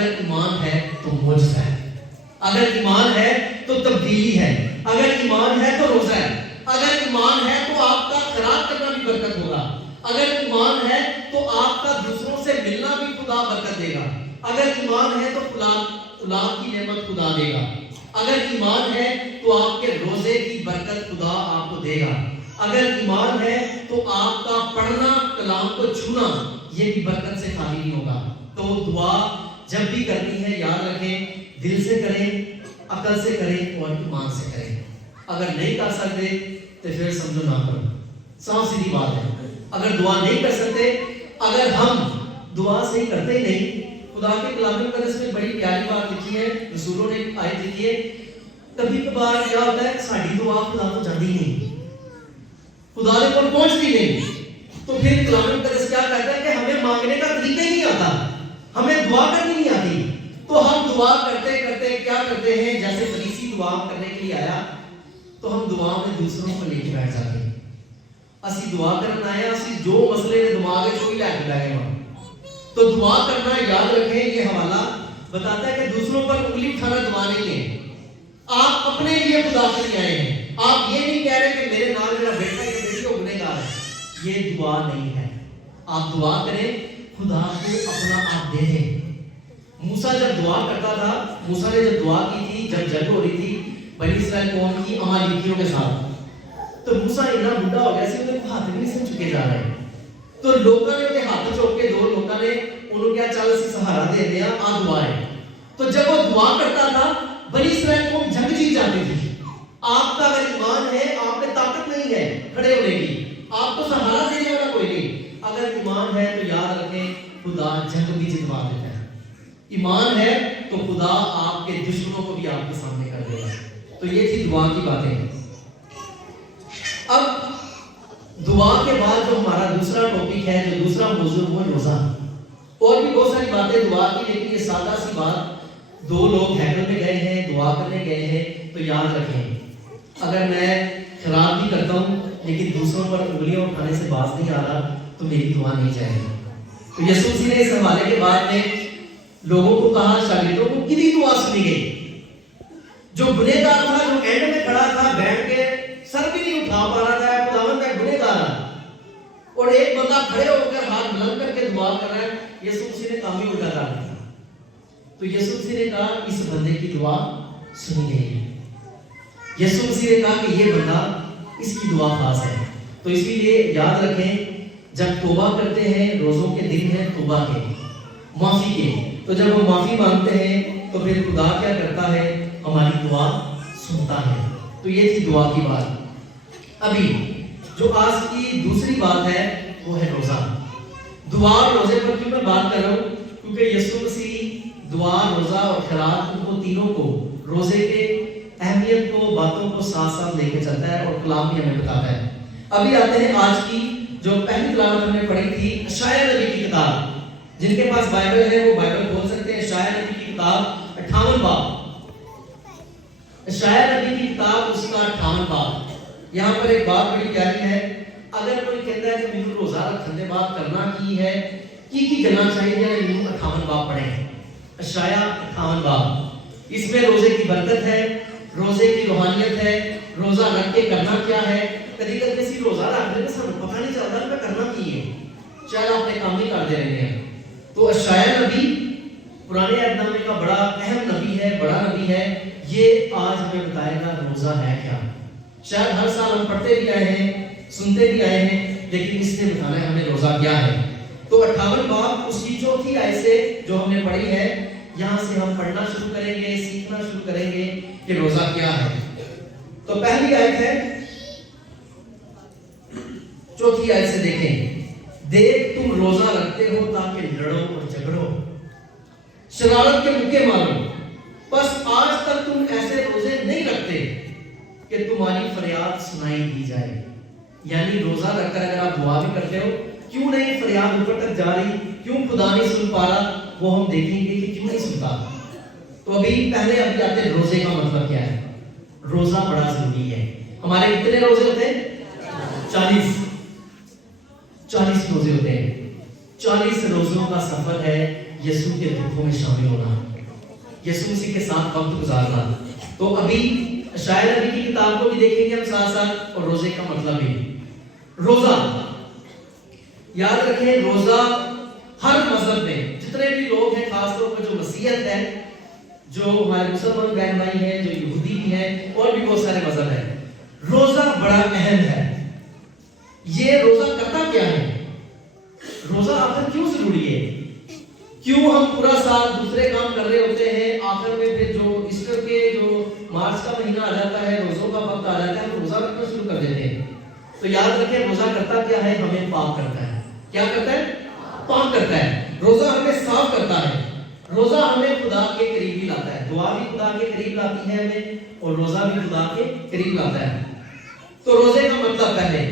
اگر ایمان ہے تو معجزہ ہے، اگر ایمان ہے تو تبدیلی ہے، اگر ایمان ہے تو روزہ ہے، اگر ایمان ہے تو آپ کا خیرات کرنا بھی برکت ہوگا، اگر ایمان ہے تو آپ کا دوسروں سے ملنا بھی خدا برکت دے گا، اگر ایمان ہے تو اولاد کی نعمت خدا دے گا، اگر ایمان ہے تو آپ کے روزے کی برکت خدا آپ کو دے گا، اگر ایمان ہے تو آپ کا پڑھنا کلام کو چھونا یہ بھی برکت سے خالی نہیں ہوگا۔ تو دعا جب بھی کرنی ہے یاد رکھیں دل سے کریں، عقل سے کریں اور ایمان سے کریں۔ اگر نہیں کر سکتے تو پھر سمجھو نہ کرو، صاف سیدھی بات ہے۔ اگر دعا نہیں کر سکتے، اگر ہم دعا سے ہی کرتے ہی نہیں، خدا کے کلام مقدس میں بڑی پیاری بات لکھی ہے، رسولوں نے آیت لکھی ہے، کبھی کبھار کیا ہوتا ہے ساری دعا خدا کو جاتی نہیں، خدا نے کو پہنچتی نہیں، تو پھر کلام مقدس کیا کہتا ہے کہ ہمیں مانگنے کا طریقہ ہی نہیں آتا، ہمیں دعا کرنی نہیں آتی، تو ہم دعا کرتے کرتے کیا کرتے ہیں، جیسے فریسی دعا کرنے کے لیے آیا تو ہم دعا میں دوسروں کو لے کے بیٹھ جاتے ہیں، اسی دعا کرنا آیا، اسی جو مسئلے نے دماغ ہے کوئی لے کے بیٹھے ہم۔ تو دعا کرنا یاد رکھیں، یہ حوالہ بتاتا ہے کہ دوسروں پر انگلی اٹھانا دعا نہیں ہے، آپ اپنے لیے خدا کے لیے آئے ہیں، آپ یہ نہیں کہہ رہے کہ میرے نال میرا بیٹا یا بیٹی کو گنہگار ہے، یہ دعا نہیں ہے۔ آپ دعا کریں، خدا کو اپنا آپ دے دیں۔ موسیٰ جب دعا کرتا تھا، موسیٰ نے جب دعا کی تھی، جب جنگ ہو رہی تھی بنی اسرائیل قوم کی امالیکیوں کے ساتھ، تو موسیٰ اتنا بڈھا ہو گیا سی، انہیں ہاتھ بھی نہیں سے چکے جا رہے، تو لوگوں نے انہیں ہاتھ چوک کے دو لوگوں نے انہوں کیا چل سی سہارا دے دیا آ دعا ہے، تو جب وہ دعا کرتا تھا بنی اسرائیل قوم جنگ جیت جاتی تھی۔ آپ کا اگر ایمان ہے، آپ میں طاقت نہیں ہے کھڑے ہونے کی، آپ کو سہارا دینے والا کوئی نہیں، اگر ایمان ہے تو یاد رکھیں خدا جنگ بھی جتوا دیتا ہے، ایمان ہے تو خدا آپ کے دشمنوں کو بھی آپ کے سامنے کر دے گا۔ تو یہ تھی دعا کی باتیں۔ اب دعا کے بعد جو ہمارا دوسرا ٹاپک ہے، جو دوسرا موضوع وہ روزہ، اور بھی بہت ساری باتیں دعا کی، لیکن یہ سادہ سی بات، دو لوگ ہیکل میں گئے ہیں، دعا کرنے گئے ہیں، تو یاد رکھیں اگر میں خراب بھی کرتا ہوں لیکن دوسروں پر انگلیاں اٹھانے سے باز نہیں آ رہا تو میری دعا نہیں جائے گی۔ تو یسوع مسیح نے اس حوالے کے بعد میں لوگوں کو کہا، شاگردوں کو کدی دعا سنی گئی؟ جو گنہگار تھا، جو اینڈ میں کھڑا تھا بیٹھ کے سر بھی نہیں اٹھا پا رہا تھا، خداوند میں گنہگار ہوں، اور ایک بندہ کھڑے ہو کر ہاتھ بلند کر کے دعا کر رہا ہے، یسوع مسیح نے کام ہی الٹا کر دیا۔ تو یسوع مسیح نے کہا اس بندے کی دعا سنی گئی۔ یسوع مسیح نے کہا کہ یہ بندہ اس کی دعا خاص ہے۔ تو اس لیے یاد رکھیں جب توبہ کرتے ہیں، روزوں کے دن ہیں توبہ کے، معافی کے، تو جب ہم معافی مانگتے ہیں تو پھر خدا کیا کرتا ہے، ہماری دعا سنتا ہے۔ تو یہ تھی دعا کی بات۔ ابھی جو آج کی دوسری بات ہے وہ ہے روزہ۔ دعا اور روزے پر کیوں میں بات کر رہا ہوں؟ کیونکہ یسوع مسیح دعا، روزہ اور خیرات ان کو تینوں کو، روزے کے اہمیت کو، باتوں کو ساتھ ساتھ لے کے چلتا ہے، اور کلام بھی ہمیں بتاتا ہے۔ ابھی آتے ہیں آج کی جو پہلی تلاوت ہم نے پڑھی تھی، اشعیاء نبی کی کتاب۔ جن کے پاس بائبل ہے وہ بائبل کھول سکتے ہیں، اشعیاء نبی کی کتاب 58 باب، اشعیاء نبی کی کتاب اس کا 58 باب۔ یہاں پر ایک بات بڑی پیاری ہے، اگر کوئی کہتا ہے کہ مجھے روزہ رکھنے کے بعد کرنا کی ہے، کی کرنا چاہیے، مجھے 58 باب پڑھیں، اشعیاء 58 باب۔ اس میں روزے کی برکت ہے، روزے کی روحانیت ہے، روزہ رکھ کے کرنا کیا ہے۔ کبھی کبھی کسی روزہ رکھ لے تو پتہ نہیں چلتا کہ کرنا کی ہے، شاید آپ نے کام نہیں کر دے رہے ہیں۔ تو اشعیاء نبی پرانے عہد نامے کا بڑا اہم نبی ہے، بڑا نبی ہے، یہ آج ہمیں بتائے گا روزہ ہے کیا۔ شاید ہر سال ہم پڑھتے بھی آئے ہیں، سنتے بھی آئے ہیں، لیکن اس نے بتانا ہے ہمیں روزہ کیا ہے۔ تو 58 باب اس کی چوتھی آیت سے جو ہم نے پڑھی ہے، یہاں سے ہم پڑھنا شروع کریں گے، سیکھنا شروع کریں گے کہ روزہ کیا ہے۔ تو پہلی آیت ہے، چوتھی آیت سے دیکھیں، دیکھ تم روزہ رکھتے ہو تاکہ لڑو اور جھگڑو، شرارت کے موقع مارو، بس آج تک تم ایسے روزے نہیں رکھتے کہ تمہاری فریاد سنائی دی جائے۔ یعنی روزہ رکھ کر اگر آپ دعا بھی کرتے ہو، کیوں نہیں فریاد اوپر تک جا رہی، کیوں خدا نہیں سن پا رہا، وہ ہم دیکھیں گے کہ کیوں نہیں سنتا۔ تو ابھی پہلے ابھی آتے ہیں روزے کا مطلب کیا ہے۔ روزہ بڑا ضروری ہے۔ ہمارے کتنے روزے ہوتے ہیں؟ 40 روزے ہوتے ہیں۔ 40 روزوں کا سفر ہے یسوع کے دکھوں میں شامل ہونا، یسوع مسیح کے ساتھ وقت گزارنا۔ تو ابھی شاید ابھی کی کتاب کو بھی دیکھیں گے ہم ساتھ ساتھ، اور روزے کا مطلب بھی۔ روزہ یاد رکھیں، روزہ ہر مذہب میں جتنے بھی لوگ ہیں، خاص طور پر جو مسیحیت ہے، جو ہمارے مسلمان بہن بھائی ہیں، جو یہودی بھی ہیں، اور بھی بہت سارے مذہب ہیں، روزہ بڑا اہم ہے۔ یہ روزہ کرتا کیا ہے؟ روزہ آخر کیوں ضروری ہے؟ کیوں ہم پورا سال دوسرے کام کر رہے ہوتے ہیں، آخر میں پھر جو ایسٹر کے جو مارچ کا مہینہ آ جاتا ہے، روزوں کا وقت آ جاتا ہے، ہم روزہ رکھنا شروع کر دیتے ہیں۔ تو یاد رکھیں، روزہ کرتا کیا ہے؟ ہمیں پاک کرتا ہے۔ کیا کرتا ہے؟ پاک کرتا ہے۔ روزہ ہمیں صاف کرتا ہے، روزہ ہمیں خدا کے قریب بھی لاتا ہے۔ دعا بھی خدا کے قریب لاتی ہے ہمیں، اور روزہ بھی خدا کے قریب لاتا ہے۔ تو روزے کا مطلب پہلے،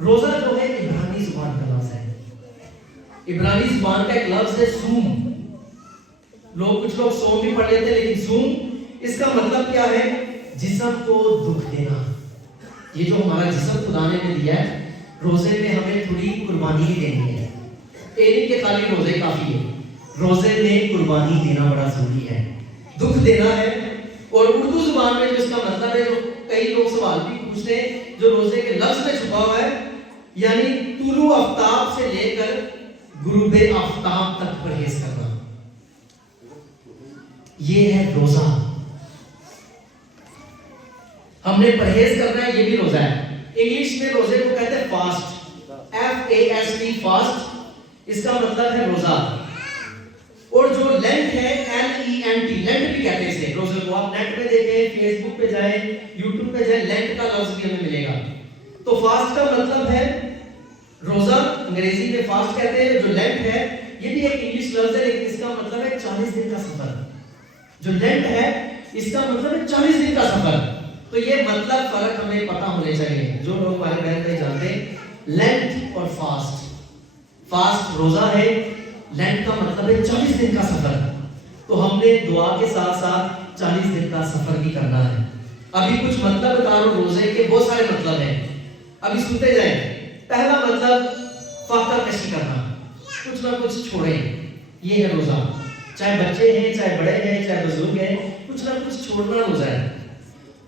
روزہ جو ہے عبرانی زبان کا لفظ ہے۔ عبرانی زبان کا ایک لفظ ہے سوم۔ کچھ لوگ سوم بھی پڑھ لیتے ہیں، لیکن سوم اس کا مطلب کیا ہے؟ جسم کو دکھ دینا۔ یہ جو ہمارا جسم خدا نے دیا ہے، روزے میں ہمیں تھوڑی قربانی بھی دینی ہے۔ نہیں کہ خالی روزے کافی ہے، روزے میں قربانی دینا بڑا ضروری ہے، دکھ دینا ہے۔ اور اردو زبان میں جو اس کا مطلب ہے، جو کئی لوگ سوال بھی پوچھتے ہیں، جو روزے کے لفظ میں چھپا ہوا ہے، یعنی طلوع آفتاب سے لے کر غروب آفتاب تک پرہیز کرنا، یہ ہے روزہ۔ ہم نے پرہیز کرنا ہے، یہ بھی روزہ ہے۔ انگلش میں روزے کو کہتے ہیں فاسٹ، FAST، فاسٹ، اس کا مطلب ہے روزہ۔ اور جو لینٹ ہے LENT، لینٹ بھی کہتے ہیں اسے روزے کو۔ آپ نیٹ پہ دیکھیں، فیس بک پہ جائیں، یوٹیوب پہ جائیں، لینٹ کا لفظ بھی ہمیں ملے گا۔ تو فاسٹ کا مطلب ہے روزہ، انگریزی میں فاسٹ کہتے ہیں۔ جو لینٹ ہے یہ بھی ایک انگلش لفظ ہے، لیکن اس کا مطلب ہے 40 دن کا سفر۔ جو لینٹ ہے اس کا مطلب ہے 40 دن کا سفر۔ تو یہ مطلب فرق ہمیں پتہ ہونے چاہیے، جو لوگ ہمارے بہن بھائی جانتے ہیں لینٹ اور فاسٹ۔ فاسٹ روزہ ہے، لینٹ کا مطلب ہے 40 دن کا سفر۔ تو ہم نے دعا کے ساتھ ساتھ 40 دن کا سفر بھی کرنا ہے۔ ابھی کچھ مطلب بتا رہا ہوں، روزے کے بہت سارے مطلب ہیں، ابھی سنتے جائیں۔ پہلا مطلب فاقہ کشی کرنا، کچھ نہ کچھ چھوڑیں، یہ ہے روزہ۔ چاہے بچے ہیں، چاہے بڑے ہیں، چاہے بزرگ ہیں، کچھ نہ کچھ چھوڑنا روزہ ہے۔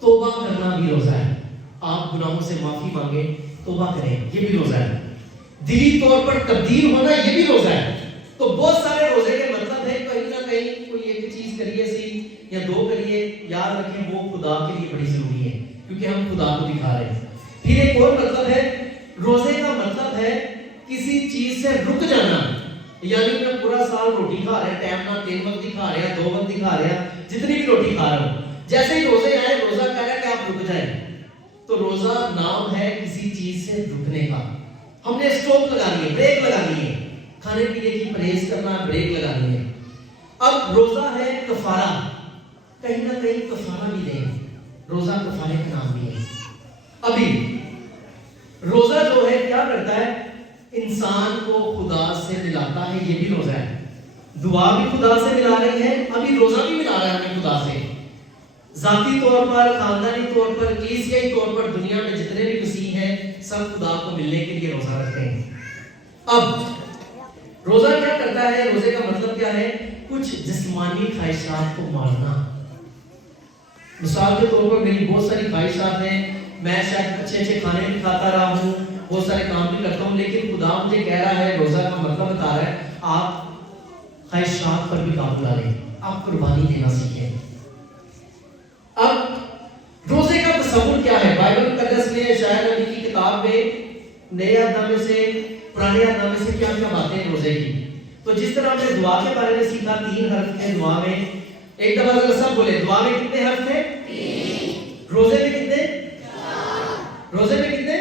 توبہ کرنا بھی روزہ ہے، آپ گناہوں سے معافی مانگیں، توبہ کریں، یہ بھی روزہ ہے۔ دلی طور پر تبدیل ہونا، یہ بھی روزہ ہے۔ تو بہت سارے روزے کے مطلب ہے، کہیں نہ کہیں کوئی ایک چیز کریے سی یا دو کریے، یاد رکھیں وہ خدا کے لیے بڑی ضروری ہے، کیونکہ ہم خدا کو دکھا رہے ہیں۔ پھر ایک اور مطلب ہے، روزے کا مطلب ہے کسی چیز سے رک جانا، یعنی میں پورا سال روٹی کھا رہا، ٹائم نہ 3 وقت ہی کھا رہا، 2 وقت ہی کھا رہا، جتنی بھی روٹی کھا رہا ہوں، جیسے ہی روزے آئے، روزہ کہہ رہا ہے کہ آپ رک جائیں۔ تو روزہ نام ہے کسی چیز سے رکنے کا۔ ہم نے سٹاپ لگانی ہے، بریک لگانی ہے، کھانے پینے کی پرہیز کرنا، بریک لگانی ہے۔ اب روزہ ہے کفارہ، کہیں نہ کہیں کفارہ بھی دیں، روزہ کفارے کا نام بھی ہے۔ ابھی روزہ جو ہے کیا کرتا ہے؟ انسان کو خدا سے ملاتا ہے، یہ بھی روزہ ہے۔ دعا بھی خدا سے ملا رہی ہے، ابھی روزہ بھی ملا رہا ہے ہمیں خدا سے، ذاتی طور پر، خاندانی طور پر، کلیسیائی طور پر، دنیا میں جتنے بھی مسیح ہیں سب خدا کو ملنے کے لیے روزہ رکھتے ہیں۔ اب روزہ کیا کرتا ہے؟ روزے کا مطلب کیا ہے؟ کچھ جسمانی خواہشات کو مارنا۔ مثال کے طور پر میری بہت ساری خواہشات ہیں، میں شاید اچھے کھانے بھی کھاتا رہا ہوں، بہت سارے کام بھی کرتا ہوں، لیکن خدا مجھے کہہ رہا ہے، روزہ کا مطلب بتا رہا ہے آپ خواہشات پر بھی قابو لا لیں، آپ قربانی دینا سیکھیں۔ اب روزے کا تصور کیا ہے؟ بائبل مقدس میں، شاید نبی کی کتاب میں، نئے عہد نامے سے، پرانے عہد نامے سے کیا کیا باتیں ہیں روزے کی۔ تو جس طرح ہم نے دعا کے بارے میں سیکھا، 3 حرف ہیں دعا میں، ایک دفعہ ذرا سب بولے، دعا میں کتنے حرف تھے؟ 3۔ روزے میں کتنے؟ 4۔ روزے میں کتنے؟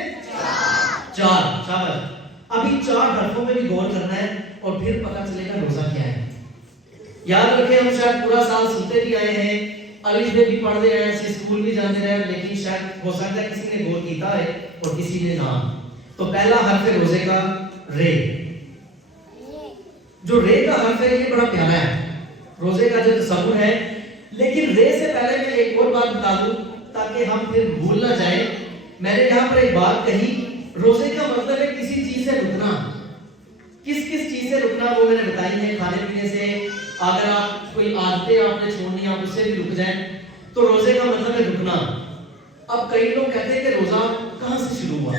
4۔ شاباش۔ ابھی 4 حرفوں میں بھی غور کرنا ہے، اور پھر پتہ چلے گا روزہ کیا ہے۔ یاد رکھیں، ہم شاید پورا سال سنتے بھی آئے ہیں، الف بے بھی پڑھتے ہیں، اسکول بھی جاتے رہے، لیکن شاید ہو سکتا ہے کسی نے غور کیتا ہے اور کسی نے نہ۔ تو پہلا حرف ہے روزے کا رے۔ جو رے کا حرف ہے یہ بڑا پیارا ہے، روزے کا جو تصور ہے، لیکن رے سے پہلے میں ایک اور بات بتا دوں تاکہ ہم پھر بھول نہ جائیں۔ میں نے یہاں پر ایک بات کہی، روزے کا مطلب ہے کسی چیز سے رکنا، کس کس چیز سے رکنا وہ میں نے بتائی ہے. کھانے پینے سے، اگر آپ کوئی عادتیں آپ نے چھوڑنی آپ اس سے بھی رک جائیں. تو روزے کا مطلب ہے رکنا. اب کئی لوگ کہتے ہیں کہ روزہ کہاں سے شروع ہوا،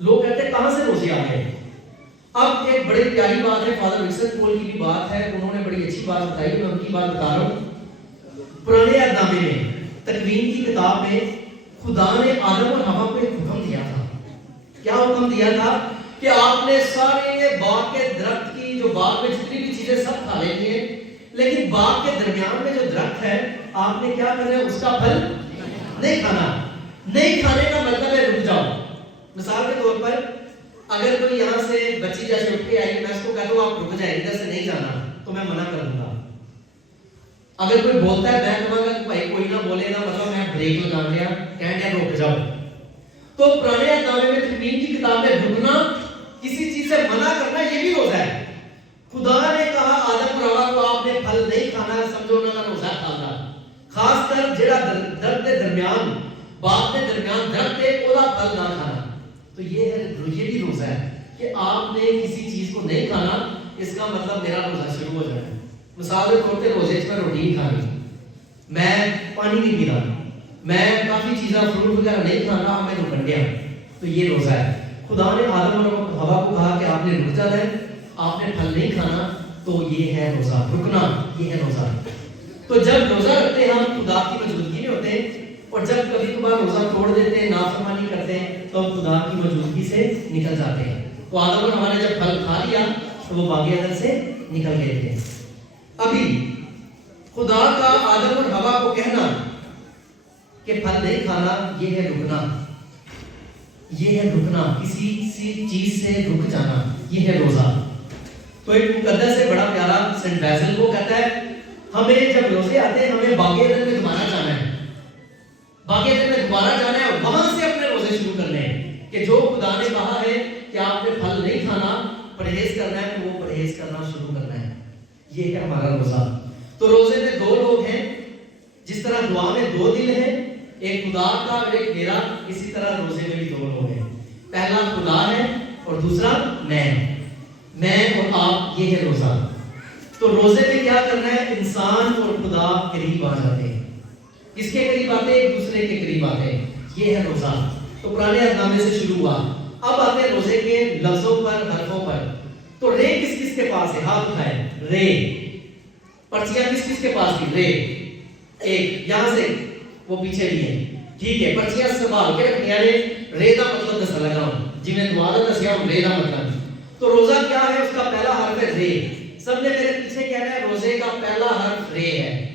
لوگ کہتے ہیں کہاں سے روزے آ گئے. اب ایک بڑی پیاری بات ہے، فادر وکسن پول کی بھی بات ہے، انہوں نے بڑی اچھی بات بتائی، میں ان کی بات بتا رہا ہوں. پرانے عہد نامے میں، تکوین کی کتاب میں خدا نے آدم اور حوا کو ایک حکم دیا تھا. کیا حکم دیا تھا؟ کہ آپ نے سارے باغ کے درخت کی، جو باغ میں جتنی بھی چیزیں سب کھا لینی ہیں، لیکن باغ کے درمیان میں جو درخت ہے آپ نے کیا کرنا ہے، اس کا پھل نہیں کھانا. نہیں کھانے کا مطلب ہے رک جاؤ. مثال کے طور پر اگر کوئی یہاں سے بچی جیسے اٹھ کے آئی، میں اس کو کہتا ہوں آپ رک جائیں، ادھر سے نہیں جانا، تو میں منع کر دوں گا. اگر کوئی بولتا ہے میں کہوں گا کہ بھائی کوئی نہ بولے گا، مطلب میں بریک لگا لیا، کہہ دیا رک جاؤ. تو پرانے عہد نامے میں تکوین کی کتاب میں رکنا، کسی چیز سے منع کرنا، یہ بھی روزہ ہے. خدا نے کہا آدم اور حوا کو آپ نے پھل نہیں کھانا، سمجھو انہوں نے روزہ کھانا. خاص کر جڑا درخت کے درمیان، باغ کے درمیان درخت ہے، اولا پھل نہ کھانا. تو یہ بھی روزہ ہے کہ آپ نے کسی چیز کو نہیں کھانا، اس کا مطلب میرا روزہ شروع ہو جائے. مثال کے طور پہ روزے میں روٹی نہیں کھانی، میں پانی نہیں پینا، میں کافی چیزیں فروٹ وغیرہ نہیں کھانا، میں رکن گیا، تو یہ روزہ ہے. خدا نے آدم اور حوا کو کہا کہ آپ نے رک جانا ہے، آپ نے پھل نہیں کھانا، تو یہ ہے روزہ. رکنا یہ ہے روزہ. تو جب روزہ رکھتے ہیں ہم خدا کی موجودگی میں ہوتے ہیں، اور جب کبھی کبھار روزہ توڑ دیتے ہیں، نافرمانی کرتے ہیں، تو ہم خدا کی موجودگی سے نکل جاتے ہیں. تو آدم اور حوا نے جب پھل کھا لیا تو وہ باغ عدن سے نکل گئے تھے. ابھی خدا کا آدم اور حوا کو کہنا کہ پھل نہیں کھانا، یہ ہے رکنا. یہ ہے رکنا، کسی چیز سے رک جانا، یہ ہے روزہ. تو ایک مقدس سے بڑا پیارا سینٹ بیزل کو کہتا ہے ہمیں جب روزے آتے ہیں ہمیں باغ عدن میں دوبارہ جانا ہے. باغ عدن میں دوبارہ جانا ہے اور وہاں سے اپنے روزے شروع کرنے ہیں کہ جو خدا نے کہا ہے کہ آپ نے پھل نہیں کھانا، پرہیز کرنا ہے، تو وہ پرہیز کرنا شروع کرنا ہے. یہ ہے ہمارا روزہ. تو روزے میں دو لوگ ہیں، جس طرح دعا میں دو دل ہیں، ایک خدا کا اور ایک میرا، اسی طرح روزے میں بھی دو لوگ ہیں. پہلا خدا ہے اور دوسرا میں اور آپ، یہ ہے روزہ. تو روزے میں کیا کرنا ہے، انسان اور خدا قریب آ جاتے ہیں. کس کے قریب آتے ہیں؟ ایک دوسرے کے قریب آتے ہیں. یہ ہے روزہ. تو پرانے عہد نامے سے شروع ہوا. اب آتے ہیں روزے کے لفظوں پر، حرفوں پر. تو رے کس کس کے پاس ہے؟ ہاتھ اٹھائے. رے. پرچیاں کس کس کے پاس تھی؟ رے. ایک یہاں سے، وہ پیچھے بھی ہے. ٹھیک ہے، پرچیاں سنبھال کے رکھنی ہے. رے کا مطلب دس لگا ہوں، جی میں دعا دسیا ہوں رے کا مطلب. تو روزہ کیا ہے؟ اس کا پہلا حرف ہے رے. سب نے میرے پیچھے کہنا ہے روزے کا پہلا حرف رے ہے.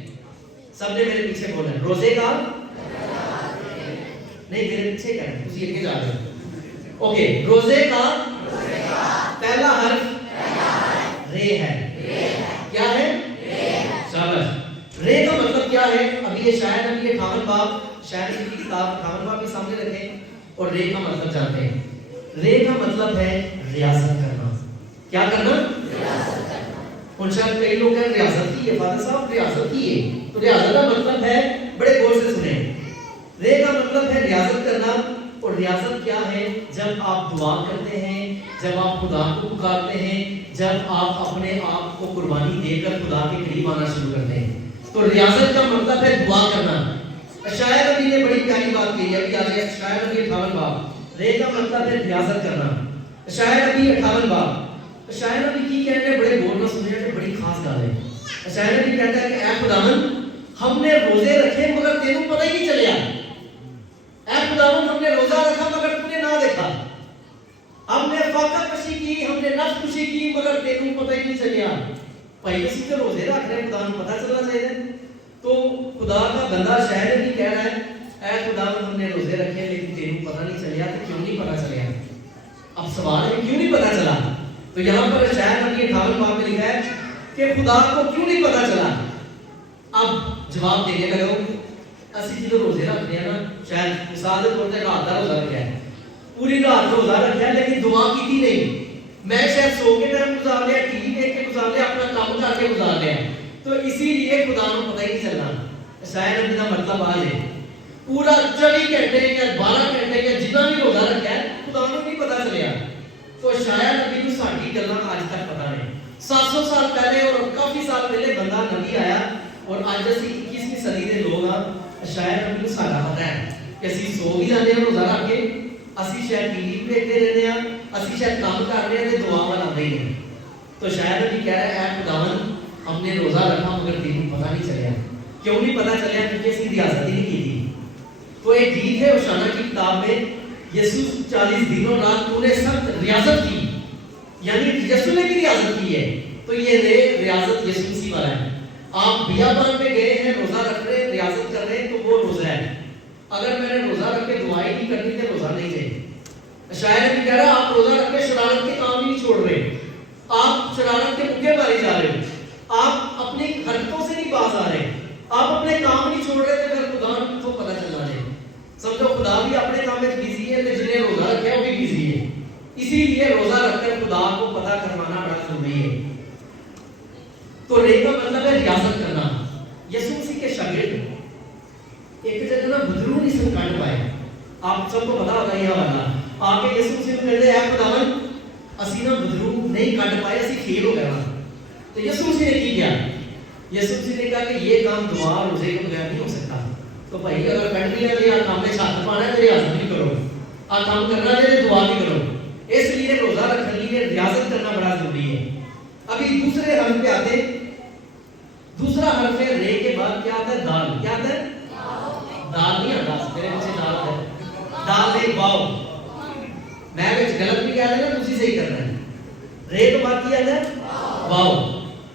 سب نے میرے پیچھے بولنا ہے روزے کا نہیں، میرے پیچھے کہنا ہے، اسی کے جا رہے ہیں. اوکے، روزے کا پہلا حرف رے ہے. کیا ہے؟ شاباش. رے کا مطلب کیا ہے؟ ابھی یہ شاید ابھی 58 باب، شاید ان کی کتاب 58 باب بھی سامنے رکھیں اور رے کا مطلب جانتے ہیں. رے کا مطلب ہے ریاضت کرنا. کیا کرنا؟ ریاضت کرنا. اور شاید کئی لوگ ہیں ریاضت کی ہے، فادر صاحب ریاضت کی ہے. تو ریاضت کا مطلب ہے، بڑے غور سے سنیں، رے کا مطلب ہے ریاضت کرنا. اور ریاضت کیا ہے؟ جب آپ دعا کرتے ہیں، جب آپ خدا کو پکارتے ہیں، جب آپ اپنے آپ کو قربانی دے کر خدا کے قریب آنا شروع کرتے ہیں. تو ریاضت کا مطلب ہے دعا کرنا. شاید ابھی نے بڑی پیاری بات کی ہے، ابھی آگے شاید ابھی 58 باب. رے کا مطلب ہے ریاضت کرنا. شاید ابھی 58 باب. شاید ابھی کی کہنے بڑے غور نہ سنیں کہ بڑی خاص گل ہے. شاید ابھی کہتا ہے کہ اے خداوند ہم نے روزے رکھے مگر تینوں پتہ ہی نہیں چلیا. اے خداوند ہم نے روزہ رکھا مگر تو نے نہ دیکھا. ہم نے فاقہ کشی کی، ہم نے نفس کشی کی، مگر تینوں پتہ ہی نہیں چلیا. بھائی اسی تو روزے رکھ رہے ہیں، خدا کو پتہ چلنا چاہیے. تو خدا کا بندہ شاید بھی کہہ رہا ہے اے خداوند ہم نے روزے رکھے لیکن تینوں پتہ نہیں چلیا. تو کیوں نہیں پتہ چلیا؟ اب سوال ہے کیوں نہیں پتہ چلا؟ تو یہاں پر شاید ابھی 58 باب میں لکھا ہے کہ خدا کو کیوں نہیں پتہ چلا. اب جواب دینے لگا ہوں. اسی جدو روزے رکھتے ہیں نا، شاید مثال کے طور پر رات کا روزہ رکھا ہے، پوری رات روزہ رکھا ہے لیکن دعا کی نہیں. میں شاید سو کے ٹائم گزار لیا، ٹی وی دیکھ کے گزار لیا، اپنا کام کر کے گزار لیا. تو اسی لیے خدا کو پتہ ہی نہیں چلنا. شاید ابھی کا مطلب آ جائے پورا 24 گھنٹے یا 12 گھنٹے یا جتنا بھی روزہ رکھا ہے خدا کو نہیں پتہ چلیا. تو شاید ابھی ساڑھی گلنا آج تک پتا نہیں. 700 سال پہلے اور کافی سال پہلے بندہ نبی آیا اور آج اسی 21ویں صدی دے لوگ ہاں شاید ہم کو سارا پتا ہے کہ اسی سو بھی جانے ہیں روزہ رکھ کے, اسی شاید ٹی وی دیکھتے رہتے ہیں, اسی شاید کام کر رہے ہیں دعا والا آتے ہی نہیں. تو شاید ابھی کہہ رہے ہیں خداوند ہم نے روزہ رکھا مگر تین پتہ نہیں چلیا. کیوں نہیں پتہ چلیا؟ کیونکہ اس کی ریاضت ہی نہیں کی تھی. تو ایک گیت ہے اوشانا کی کتاب میں, یسوع 40 دن اور رات تو نے سخت ریاضت کی, یعنی یسوع نے بھی ریاضت کی ہے. تو یہ ریاضت یسوع مسیح والا ہے. آپ بیابان میں گئے ہیں, روزہ رکھ رہے ہیں, ریاضت کر رہے ہیں, تو وہ روزہ ہے. اگر میں نے روزہ رکھ کے دعائیں نہیں کرنی تو روزہ نہیں چاہیے. شاید بھی کہہ رہا آپ روزہ رکھ کے شرارت کے کام نہیں چھوڑ رہے, آپ شرارت کے مکے مارے جا رہے, آپ اپنی حرکتوں سے نہیں باز آ رہے, آپ اپنے کام نہیں چھوڑ رہے, تو پھر خدا کو پتہ چلنا چاہیے. سمجھو خدا بھی اپنے کام میں بزی ہے, جنہیں روزہ رکھا وہ بھی بزی ہے. اسی لیے روزہ رکھ کر خدا کو پتہ کروانا بڑا ضروری ہے. تو رے کا مطلب ہے ریاضت کرنا. یسوع مسیح کے شاگرد ایک جگہ نا بدرو نہیں سن کاٹ پائے. آپ سب کو پتا ہوگا یہ والا, آ کے یسوع مسیح کو کہتے ہیں خداوند اسی نا بدرو نہیں کاٹ پائے, اسی فیل ہو گیا. تو یسوع مسیح نے کی کیا؟ یسوع مسیح نے کہا کہ یہ کام دعا روزے کے بغیر نہیں ہو سکتا. تو بھائی اگر کٹ لیا تو کام میں چھت پانا ہے تو ریاضت بھی کرو, آ کام کرنا ہے تو دعا بھی کرو. اس لیے روزہ رکھنے کے لیے ریاضت کرنا بڑا ضروری ہے. ابھی دوسرے حرف پہ آتے. دوسرا حرف ہے رے کے بعد کیا آتا ہے؟ دال. کیا آتا ہے؟ دال نہیں آتا, میرے پیچھے دال ہے, دال ایک واو. میں غلط بھی کہہ رہا ہوں, اسی سے ہی کرنا ہے. رے کے بعد کیا ہے واو.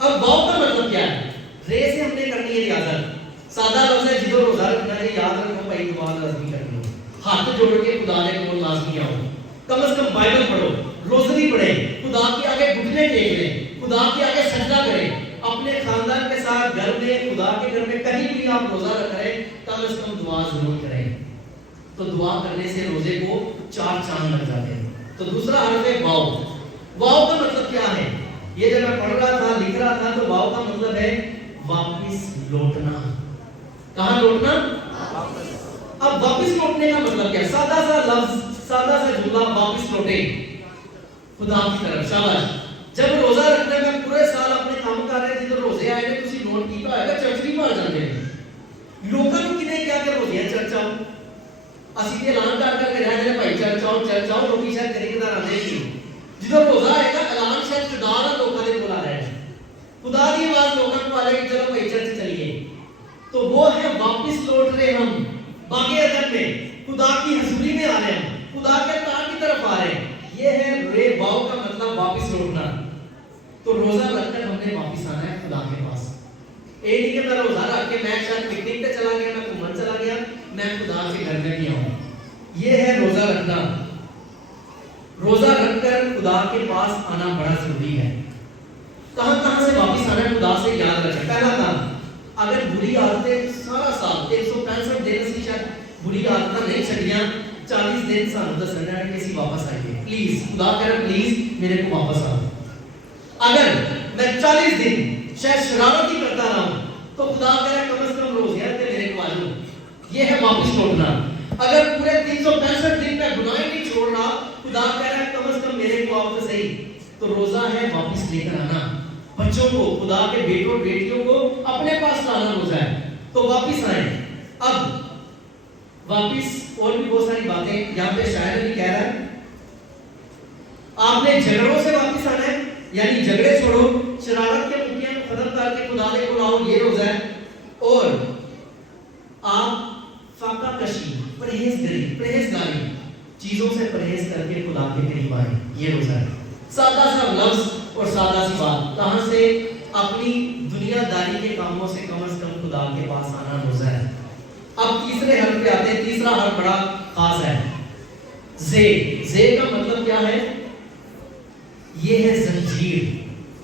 اب واو کا مطلب کیا ہے؟ رے سے ہم نے کرنی ہے ریاضت. سادہ لفظ ہے جدو روزہ رکھنا ہے, یاد رکھو بھائی دعا لازمی کرنی ہے, ہاتھ جوڑ کے خدا نے کو لازمی آؤ, کم از کم بائبل پڑھو, روزری پڑھے, خدا کے آگے گھٹنے ٹیک لیں, خدا کے آگے سجدہ کریں. اپنے خاندان کے ساتھ گھر میں, خدا کے گھر میں کہیں بھی آپ روزہ رکھ رہے ہیں, کم از کم دعا ضرور کریں. تو دعا کرنے سے روزے کو 4 چاند لگ جاتے ہیں. تو دوسرا حرف ہے واو. واو کا مطلب کیا ہے؟ یہ جب میں پڑھ رہا تھا, لکھ رہا تھا, تو واو کا مطلب ہے واپس لوٹنا. کہاں لوٹنا؟ اب واپس لوٹنے کا مطلب کیا؟ سادہ سا لفظ, سادہ سا جملہ, واپس لوٹے خدا کی طرف. شاباش. جب روزہ رکھنے میں پورے سال اپنے کام کر رہے ہیں, جب روزے آئے ہیں تسی نوٹ کیتا ہوئے گا چرچ نہیں پار جاندے ہیں. لوگوں نے کنے کیا کہ روزیاں چرچ آؤ, اسی تے اعلان کر کے رہے ہیں بھائی چرچ آؤ, لوگی شاید طریقے دار آندے نہیں. جدو روزہ آئے گا اعلان شاید چڈار لوگوں نے بلا رہے ہیں, خدا دی آواز لوگوں کو آ رہے کہ چلو بھائی چرچ چلیے. تو وہ ہے واپس لوٹ رہے ہم باغ عدن میں, خدا کی حضوری میں آ رہے ہیں, خدا کے تار کی طرف آ رہے ہیں. یہ ہے رے واو کا مطلب واپس لوٹنا. تو روزہ رکھ کر ہم نے واپس آنا ہے خدا کے پاس. اے نہیں کہ میں روزہ رکھ کے میں شاید پکنک پہ چلا گیا, میں گھومن چلا گیا, میں خدا کے گھر میں نہیں آؤں. یہ ہے روزہ رکھنا. روزہ رکھ کر خدا کے پاس آنا بڑا ضروری ہے. کہاں سے واپس آنا ہے خدا سے یاد رکھیں. پہلا کام, اگر بری عادتیں سارا سال 165 دن سے شاید بری عادتیں نہیں چھڑیاں, 40 دن سانو دسنا ہے کہ اسی واپس آئیے. پلیز خدا کہہ رہا پلیز میرے کو واپس آؤ. اگر میں 40 دن شاید شرارت ہی کرتا رہا ہوں, تو خدا کہہ رہا کم از کم روزیاں تے میرے کو آ جاؤ. یہ ہے واپس لوٹنا. اگر پورے 365 دن میں گناہ نہیں چھوڑ رہا, خدا کہہ رہا کم از کم میرے کو واپس صحیح. تو روزہ ہے واپس لے کر آنا. بچوں کو, خدا کے بیٹوں بیٹیوں کو اپنے پاس لانا روزہ ہے. تو واپس آئیں. اب واپس اور بھی بہت ساری باتیں یہاں پہ شاعر بھی کہہ رہا ہے, آپ نے جھگڑوں سے واپس آنا ہے, یعنی جھگڑے چھوڑو, شرارت کے مکیاں کو ختم کر کے خدا کے کو لاؤ, یہ روزہ ہے. اور آپ فاقہ کشی, پرہیزگاری, چیزوں سے پرہیز کر کے خدا کے قریب آئیں, یہ روزہ ہے. سادہ سا لفظ اور سادہ سی بات, کہاں سے؟ اپنی دنیا داری کے کاموں سے کم از کم خدا کے پاس آنا روزہ ہے. اب تیسرے حرف پہ آتے ہیں. تیسرا حرف بڑا خاص ہے, زے. زے کا مطلب کیا ہے؟ یہ ہے زنجیر.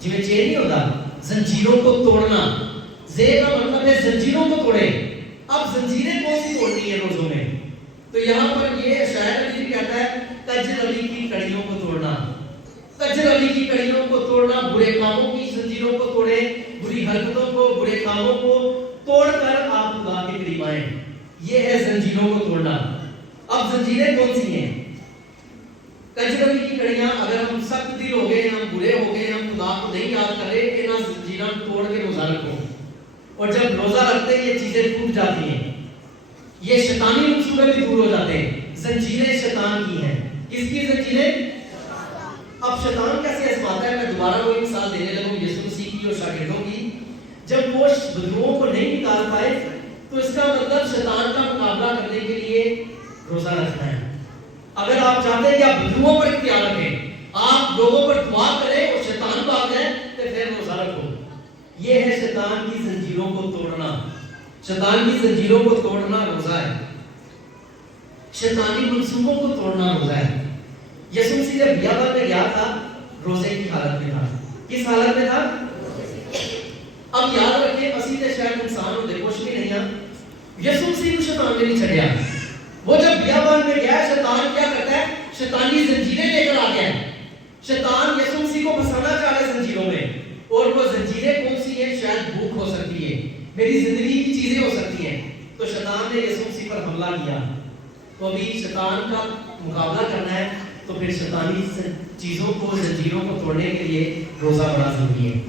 جی میں چین نہیں ہوتا, زنجیروں کو توڑنا. زے کا مطلب ہے زنجیروں کو توڑے. اب زنجیریں کون سی توڑنی ہے روزوں میں؟ تو یہاں پر یہ شاعر بھی کہتا ہے کجر علی کی کڑیوں کو توڑنا. کجر علی کی کڑیوں کو توڑنا, برے کاموں کی زنجیروں کو توڑے, بری حرکتوں کو, برے کاموں کو توڑ کر آپ خدا کے قریب آئیں. یہ ہے زنجیروں کو توڑنا. اب زنجیریں کون سی ہیں؟ کجر علی کی کڑیاں, اگر ہم سخت دل ہو گئے ہیں, اور جب روزہ رکھتے ہیں یہ چیزیں ٹوٹ جاتی ہیں، یہ شیطانی منصوبے بھی دور ہو جاتے ہیں. زنجیریں شیطان کی ہیں. کس کی زنجیریں؟ اب شیطان کیسے آزماتا ہے؟ میں دوبارہ وہی مثال دینے لگوں یسوع مسیح کی اور شاگردوں کی. جب وہ بدوؤں کو نہیں نکال پائے تو اس کا مطلب شیطان کا مقابلہ کرنے کے لیے روزہ رکھنا ہے. اگر آپ چاہتے ہیں کہ آپ بدوؤں پر اختیار رکھیں، آپ لوگوں پر دعا کریں اور شیطان کو آ جائے تو پھر روزہ رکھو. یہ ہے شیطان کی زنجیروں کو توڑنا. شیطان کی زنجیروں کو توڑنا روزہ ہے. شیطانی منصوبوں کو توڑنا روزہ ہے. یسوع مسیح جب بیابان میں گیا تھا روزے کی حالت میں تھا. کس حالت میں تھا؟ اب یاد رکھیں اسی تے شاید انسان ہوتے کچھ بھی نہیں ہے. یسوع مسیح کو شیطان نے نہیں چھڑیا. وہ جب بیابان میں گیا شیطان کیا کرتا ہے؟ شیطانی زنجیریں لے کر آ گیا ہے. شیطان یسوع مسیح کو پھنسانا چاہ رہا ہے زنجیروں میں. اور وہ زنجیریں کون سی ہیں؟ شاید بھوک ہو سکتی ہے، میری زندگی کی چیزیں ہو سکتی ہیں. تو شیطان نے یسوع مسیح پر حملہ کیا. تو ابھی شیطان کا مقابلہ کرنا ہے تو پھر شیطانی چیزوں کو زنجیروں کو توڑنے کے لیے روزہ بڑا ضروری ہے.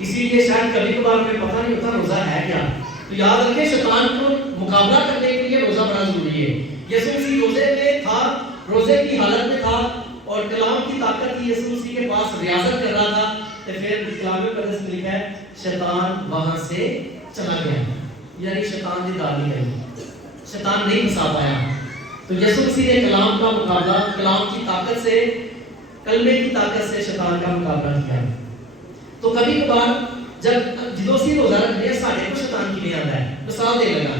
اسی لیے شاید کبھی کبھار ہمیں پتہ نہیں ہوتا روزہ ہے کیا. تو یاد رکھیں شیطان کو مقابلہ کرنے کے لیے روزہ بڑا ضروری ہے. یسوع مسیح روزے میں تھا، روزے کی حالت میں تھا اور کلام کی طاقت تھی یسوع مسیح کے پاس، ریاضت کر رہا تھا. تو پھر کلام مقدس میں لکھا ہے شیطان وہاں سے چلا گیا. یعنی شیطان نے دار نہیں کری، شیطان نہیں پھنسا پایا. تو یسوع مسیح نے کلام کا مقابلہ کلام کی طاقت سے، کلمے کی طاقت سے شیطان کا مقابلہ کیا. تو کبھی کبھار جب جدوں سی روزہ رکھتے ہیں ساڈے کو شیطان کی نہیں آتا ہے. مثال دے لگا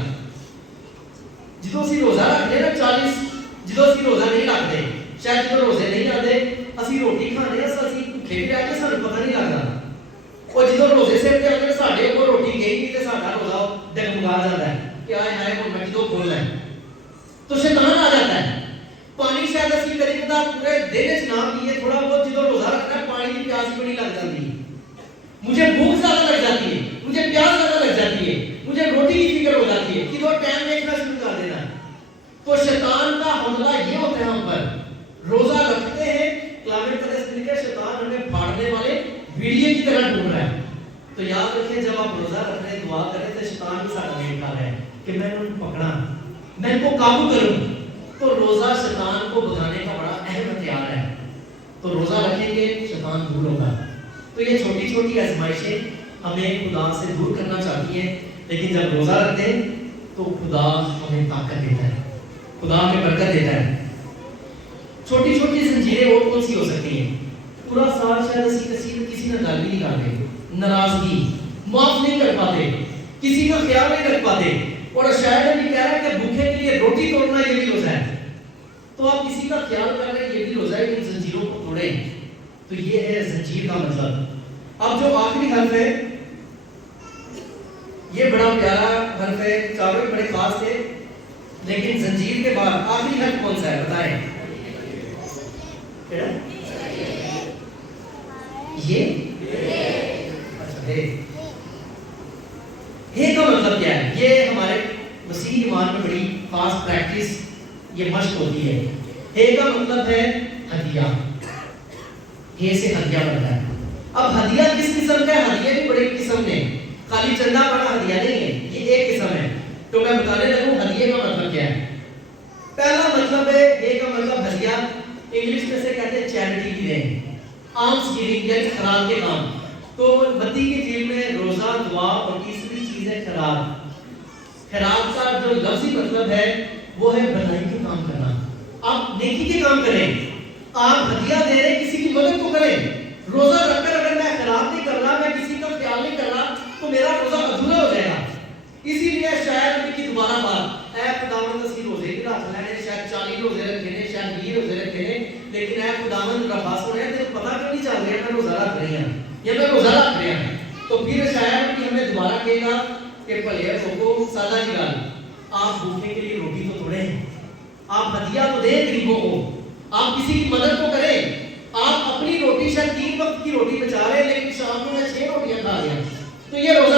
جدوں سی روزہ رکھتے ہیں نا 40 جدوں سی روزہ نہیں رکھتے، شاید جدوں روزے نہیں آتے اسی روٹی کھانے اسی بھوکے بھی رہتے سانوں پتہ نہیں لگتا. اور جدوں روزے سے تے آتے ساڈے کو روٹی گئی نہیں تے ساڈا روزہ ڈگمگا جاتا ہے کہ آئے ہائے ہن میں کدوں کھولنا ہے. تو شیطان آ جاتا ہے. پانی شاید اسی کبھی کبھار پورے دن وچ نہ پیے، تھوڑا بہت جدوں روزہ رکھنا ہے پانی کی پیاس بڑی لگ جاتی ہے، مجھے بھوک زیادہ لگ جاتی ہے، مجھے پیاس زیادہ لگ جاتی ہے، مجھے روٹی کی فکر ہو جاتی ہے کہ وہ ٹائم دیکھنا شروع کر دینا ہے. تو شیطان کا حملہ یہ ہوتا ہے ہم پر. روزہ رکھتے ہیں کلام مقدس میں لکھا ہے شیطان ہمیں پھاڑنے والے بیڑیے کی طرح ڈھونڈ رہا ہے. تو یاد رکھیں جب آپ روزہ رکھ رہے ہیں دعا کر رہے ہیں تو شیطان بھی ساتھ ویٹ کر رہا ہے کہ میں ان کو پکڑا، میں ان کو قابو کروں. تو روزہ شیطان کو بھگانے کا بڑا اہم ہتھیار ہے. تو روزہ رکھیں گے شیطان دور ہوگا. تو یہ چھوٹی چھوٹی آزمائشیں ہمیں خدا سے دور کرنا چاہتی ہیں، لیکن جب روزہ رکھتے ہیں تو خدا ہمیں طاقت دیتا ہے، خدا ہمیں برکت دیتا ہے. چھوٹی چھوٹی زنجیریں اور کون سی ہو سکتی ہیں؟ پورا سال شاید کسی نے گل بھی نہیں کرتے، ناراضگی، معاف نہیں کر پاتے، کسی کا خیال نہیں رکھ پاتے. اور شاید بھی کہہ رہا ہے کہ بھوکے کے لیے روٹی توڑنا یہ بھی روزہ ہے. تو آپ کسی کا خیال کر رہے ہیں یہ بھی روزہ ہے کہ ان زنجیروں کو توڑیں. تو یہ ہے زنجیر کا مطلب. اب جو آخری حرف ہے یہ بڑا پیارا حرف ہے، چاروں بڑے خاص تھے لیکن زنجیر کے بعد آخری حرف کون سا ہے بتائیں؟ یہ ہے کا مطلب کیا ہے؟ یہ ہمارے مسیحی ایمان میں بڑی خاص پریکٹس یہ مشق ہوتی ہے. ہے کا مطلب ہے ہدیہ. یہ سے ہدیہ بنتا ہے. اب ہدیہ کس قسم کا ہے؟ ہدیہ بھی بڑے قسم میں، خالی چندہ بڑا ہدیہ نہیں ہے، یہ ایک قسم ہے. تو میں بتانے لگوں ہدیہ کا مطلب کیا ہے. پہلا مطلب ہے یہ کا مطلب ہدیہ انگلش میں سے کہتے ہیں چیریٹی گیونگ، آلمس گیونگ یعنی خیرات کے کام. تو بتی کی جیل میں روزہ، دعا اور تیسری چیز ہے خیرات. خیرات کا جو لفظی مطلب ہے وہ ہے بھلائی کے کام کرنا. آپ نیکی کے کام کریں، آپ ہدیہ دے رہے کسی کی مدد کو کریں. روزہ رکھ کر اگر میں خیرات نہیں کر رہا، میں کسی کا خیال نہیں کر رہا تو میرا روزہ ادھورا ہو جائے گا. اسی لیے شاید کی دوبارہ بات اے خداوند اسی روزے کی رات میں نے شاید 40 روزے رکھے نے، شاید 20 روزے رکھے نے، لیکن اے خداوند رفا سنے تے پتہ کیوں نہیں چل رہا میں روزہ رکھ رہی ہوں یا میں روزہ رکھ رہا ہوں. تو پھر شاید کہ ہمیں دوبارہ کہے گا کہ بھلے لوگوں سادہ سی گل، آپ بھوکے کے لیے روٹی تو توڑیں، آپ ہدیہ تو دیں غریبوں کو، آپ کسی کی مدد کو کریں. آپ اپنی روٹی شاید 3 وقت کی روٹی بچا رہے ہیں لیکن شام کو میں 6 روٹیاں کھا رہے ہیں. تو یہ روزہ